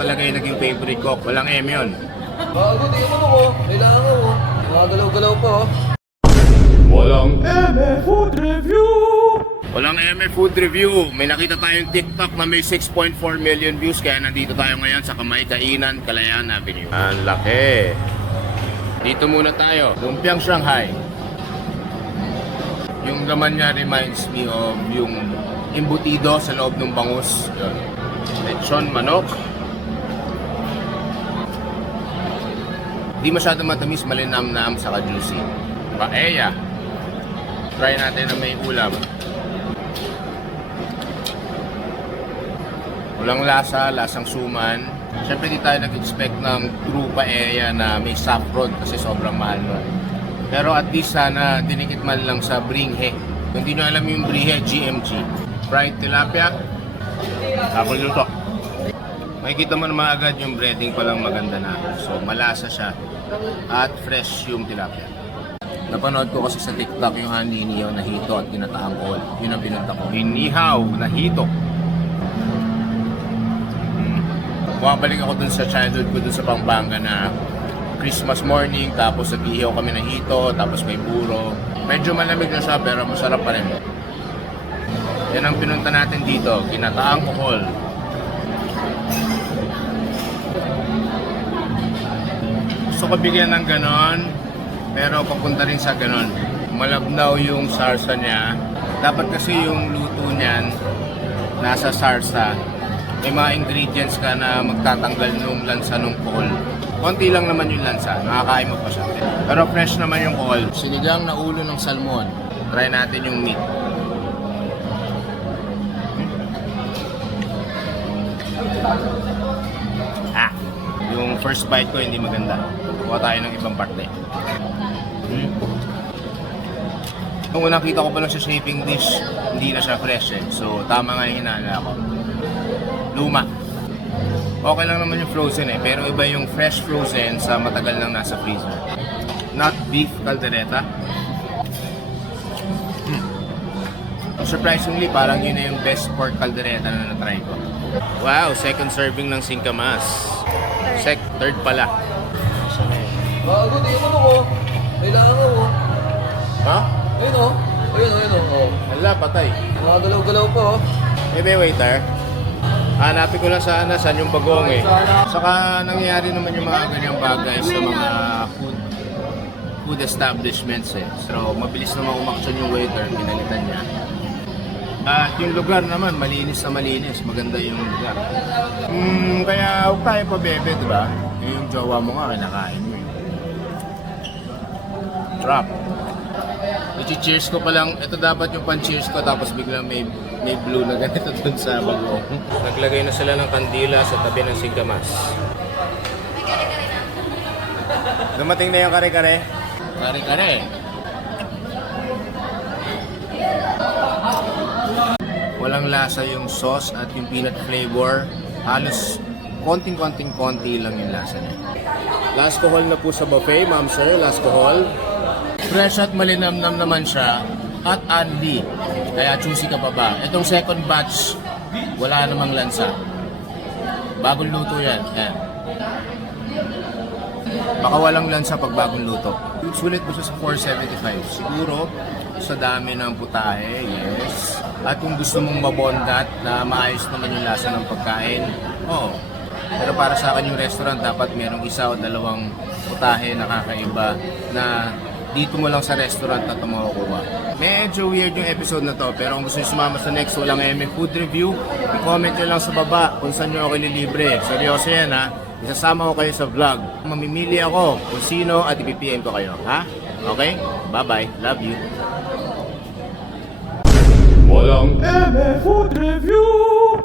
talaga yung naging favorite ko. Walang M yun. Bago, di mo ko. Kailangan ko. Nakagalaw-galaw pa oh. Walang MF Food Review! Walang MF Food Review. May nakita tayong TikTok na may 6.4 million views kaya nandito tayo ngayon sa Kamay Kainan, Kalayaan Avenue. Ang laki! Dito muna tayo. Lumpiang Shanghai. Yung laman niya reminds me of yung embutido sa loob ng bangus. Yun. Lechon manok. Di masyado matamis, malinam-nam, saka juicy. Paella. Try natin na may ulam. Walang lasa, lasang suman. Siyempre di tayo nag-expect ng true paella na may saffron kasi sobrang mahal nun. Pero at least sana dinikit man lang sa bringhe. Kung hindi nyo alam yung bringhe, GMG. Fried tilapia. Tapos luto. Makikita mo naman agad yung breading pa lang maganda na. So malasa siya at fresh yung tilapia. Napanood ko kasi sa TikTok yung haniniyaw na hito at kinataang kol. Yun ang pinunta ko. Hinihaw na hito. Hmm. Bumabalik ako dun sa childhood ko dun sa Pampanga na Christmas morning, tapos nag-ihaw kami ng hito, tapos may puro. Medyo malamig na siya pero masarap pa rin. Yan ang pinunta natin dito, kinataang kohol. Gusto ko bigyan ng ganon, pero papunta rin sa ganon. Malabnaw yung sarsa niya. Dapat kasi yung luto niyan, nasa sarsa. May mga ingredients ka na magtatanggal nung lansa nung kohol. Konti lang naman yung lansa, nakakain mo pa siya. Pero fresh naman yung kohol. Sinigang na ulo ng salmon. Try natin yung meat. First bite ko hindi maganda. Kuha tayo ng ibang parte. Hmm. Nung nakita ko pa lang sa shaping dish, hindi na siya fresh eh. So, tama nga yung hinala ko. Luma. Okay lang naman yung frozen eh, pero iba yung fresh frozen sa matagal nang nasa freezer. Not beef caldereta. Hmm. Surprisingly, parang yun na yung best pork caldereta na na-try ko. Wow, second serving ng singkamas. Sec, third pala. Siya na eh. Bago, di mo ko. Kailangan ko. Ha? Ayun oh. Ayun, ayun oh. Wala, patay. Nakagalaw-galaw pa oh. Eh, may waiter. Hanapin ko lang sana saan yung bagong eh. Saka nangyayari naman yung mga ganyang bagay sa mga food food establishments eh. So, mabilis naman umaksyon yung waiter, pinalitan niya. At yung lugar naman, malinis na malinis. Maganda yung lugar. Hmm, kaya huwag tayo pa bebe, di ba? Yung jowa mo nga, kinakain mo eh. Trap. I-cheers ko pa lang, ito dapat yung pan-cheers ko tapos biglang may may blue na ganito dun sa bagong. Naglagay na sila ng kandila sa tabi ng singkamas. Dumating na yung kare-kare. Kare-kare. Walang lasa yung sauce at yung peanut flavor. Halos konting-konting konti lang yung lasa niya. Last call na po sa buffet, ma'am sir. Last call. Fresh at malinamnam naman siya at Andy. Kaya choosy ka pa ba? Itong second batch, wala namang lansa. Bagong luto yan. Yan. Baka walang lansa pag bagong luto. Sulit mo siya sa 475. Siguro, sa dami ng putahe, yes. At kung gusto mong mabondat na maayos naman yung lasa ng pagkain, oo. Pero para sa akin yung restaurant, dapat merong isa o dalawang putahe na kakaiba na dito mo lang sa restaurant na ito makukuha. Medyo weird yung episode na to, pero kung gusto nyo sumama sa next Walang MF Food Review, i-comment nyo lang sa baba kung saan nyo ako nilibre. Seryoso yan ha. Isasama ko kayo sa vlog. Mamimili ako kung sino at ipipm ko kayo. Ha? Okay? Bye-bye. Love you. Walang MF Food Review!